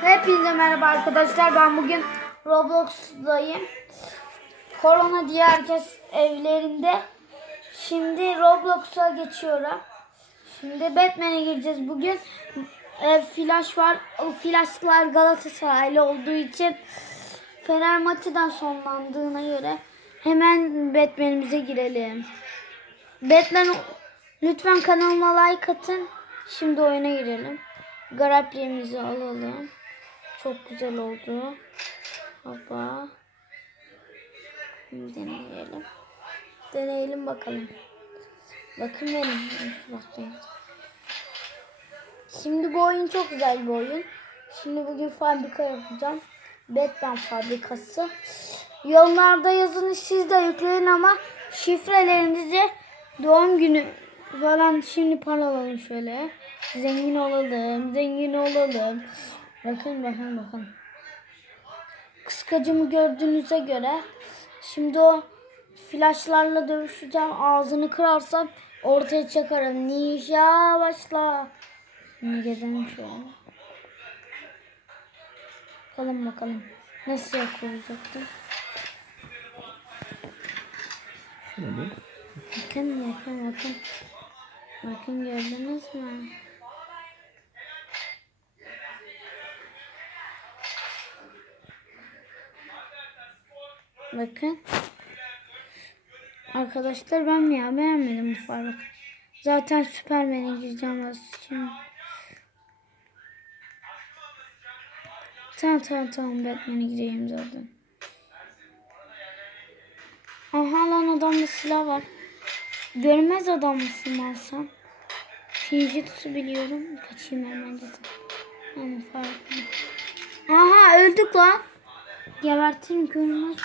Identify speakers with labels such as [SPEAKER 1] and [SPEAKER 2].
[SPEAKER 1] Hepinize merhaba arkadaşlar. Ben bugün Roblox'dayım. Korona diye herkes evlerinde. Şimdi Roblox'a geçiyorum. Şimdi Batman'e gireceğiz bugün. E, flash var. O flashlar Galatasaraylı olduğu için Fener maçından sonlandığına göre hemen Batman'imize girelim. Batman lütfen kanalıma like atın. Şimdi oyuna girelim. Grapplerimizi alalım. Çok güzel oldu. Hoppa. Deneyelim. Deneyelim bakalım. Bakın benim surattayım. Şimdi bu oyun çok güzel bir oyun. Şimdi bugün fabrika yapacağım. Batman fabrikası. Yorumlarda yazın siz de yükleyin ama şifrelerinizi doğum günü falan şimdi para alalım şöyle. Zengin olalım, zengin olalım. Bakın bakın bakın. Kıskacımı gördüğünüze göre şimdi o flashlarla dövüşeceğim. Ağzını kırarsam ortaya çakarım. Ninja başla. Şimdi gezelim şöyle. Bakalım bakalım. Nasıl yakalayacaktım?
[SPEAKER 2] Şöyle.
[SPEAKER 1] Bakın bakın bakın. Bakın gördünüz mü? Bakın. Arkadaşlar ben ya beğenmedim bu fark. Zaten Süpermen'e gireceğim şimdi. Tamam tamam tamam Batman'e gireyim zaten. Aha lan adamda silah var. Görmez adam mısın lan sen? Ninjutsu biliyorum. Kaçayım hemen dedim. Ama farkında. Aha öldük lan. Gebertirim görmez?